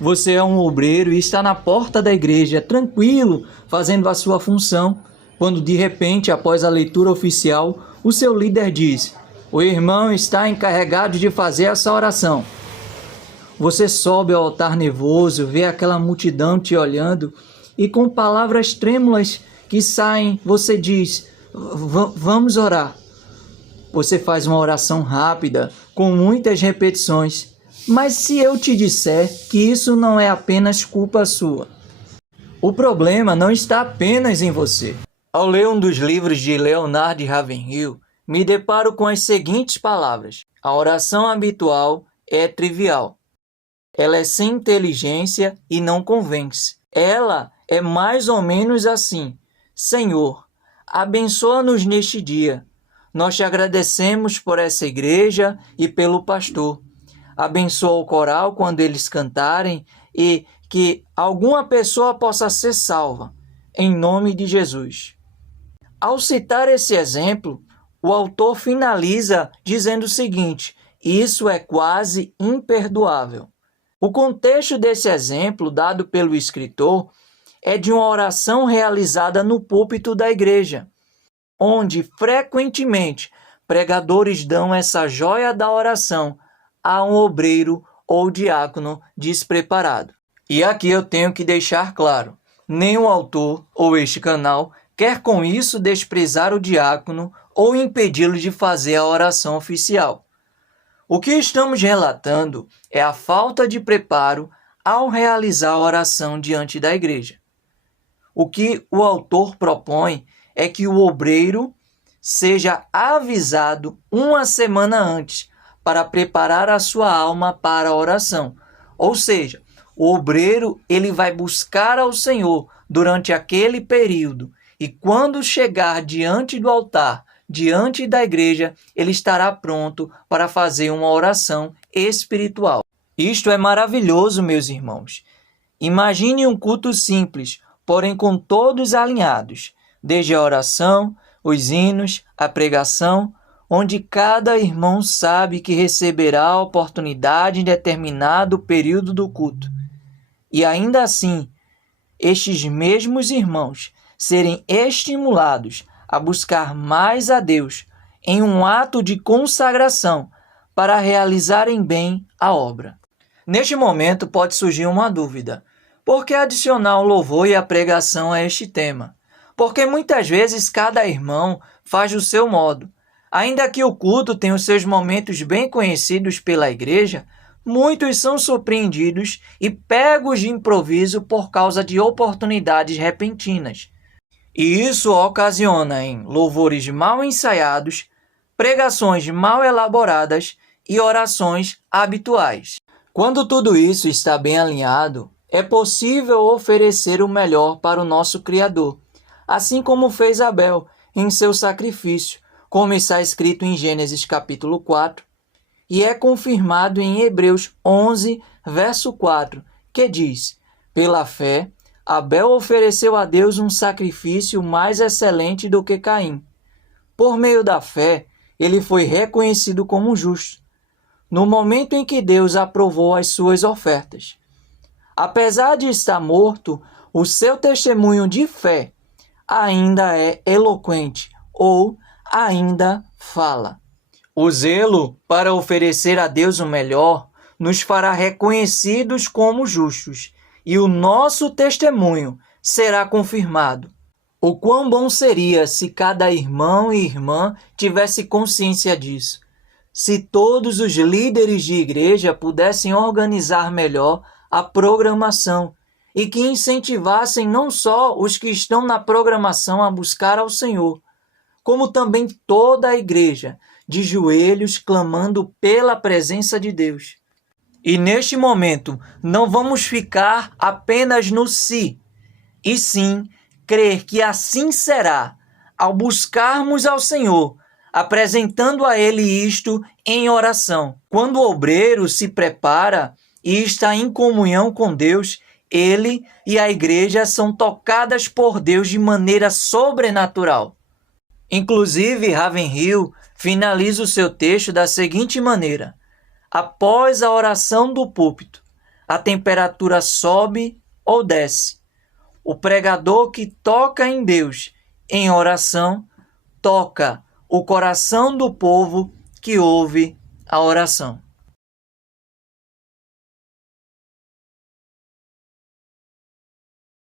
Você é um obreiro e está na porta da igreja, tranquilo, fazendo a sua função, quando de repente, após a leitura oficial, o seu líder diz: o irmão está encarregado de fazer essa oração. Você sobe ao altar nervoso, vê aquela multidão te olhando e com palavras trêmulas que saem, você diz: vamos orar. Você faz uma oração rápida, com muitas repetições. Mas se eu te disser que isso não é apenas culpa sua, o problema não está apenas em você. Ao ler um dos livros de Leonard Ravenhill, me deparo com as seguintes palavras: a oração habitual é trivial. Ela é sem inteligência e não convence. Ela é mais ou menos assim: Senhor, abençoa-nos neste dia. Nós te agradecemos por essa igreja e pelo pastor. Abençoa o coral quando eles cantarem e que alguma pessoa possa ser salva, em nome de Jesus. Ao citar esse exemplo, o autor finaliza dizendo o seguinte: isso é quase imperdoável. O contexto desse exemplo dado pelo escritor é de uma oração realizada no púlpito da igreja, onde frequentemente pregadores dão essa joia da oração a um obreiro ou diácono despreparado. E aqui eu tenho que deixar claro: nenhum autor ou este canal quer com isso desprezar o diácono ou impedi-lo de fazer a oração oficial. O que estamos relatando é a falta de preparo ao realizar a oração diante da igreja. O que o autor propõe é que o obreiro seja avisado uma semana antes para preparar a sua alma para a oração. Ou seja, o obreiro ele vai buscar ao Senhor durante aquele período e quando chegar diante do altar, diante da igreja, ele estará pronto para fazer uma oração espiritual. Isto é maravilhoso, meus irmãos. Imagine um culto simples, porém com todos alinhados, desde a oração, os hinos, a pregação, onde cada irmão sabe que receberá a oportunidade em determinado período do culto. E ainda assim, estes mesmos irmãos serem estimulados a buscar mais a Deus em um ato de consagração para realizarem bem a obra. Neste momento pode surgir uma dúvida: por que adicionar o louvor e a pregação a este tema? Porque muitas vezes cada irmão faz do seu modo. Ainda que o culto tenha os seus momentos bem conhecidos pela igreja, muitos são surpreendidos e pegos de improviso por causa de oportunidades repentinas. E isso ocasiona em louvores mal ensaiados, pregações mal elaboradas e orações habituais. Quando tudo isso está bem alinhado, é possível oferecer o melhor para o nosso Criador, assim como fez Abel em seu sacrifício, como está escrito em Gênesis capítulo 4, e é confirmado em Hebreus 11, verso 4, que diz: pela fé, Abel ofereceu a Deus um sacrifício mais excelente do que Caim. Por meio da fé, ele foi reconhecido como justo, no momento em que Deus aprovou as suas ofertas. Apesar de estar morto, o seu testemunho de fé ainda é eloquente ou ainda fala. O zelo para oferecer a Deus o melhor nos fará reconhecidos como justos e o nosso testemunho será confirmado. O quão bom seria se cada irmão e irmã tivesse consciência disso. Se todos os líderes de igreja pudessem organizar melhor a programação e que incentivassem não só os que estão na programação a buscar ao Senhor, como também toda a igreja, de joelhos clamando pela presença de Deus. E neste momento, não vamos ficar apenas no si, e sim crer que assim será, ao buscarmos ao Senhor, apresentando a Ele isto em oração. Quando o obreiro se prepara e está em comunhão com Deus, ele e a igreja são tocadas por Deus de maneira sobrenatural. Inclusive, Ravenhill finaliza o seu texto da seguinte maneira: após a oração do púlpito, a temperatura sobe ou desce. O pregador que toca em Deus em oração toca o coração do povo que ouve a oração.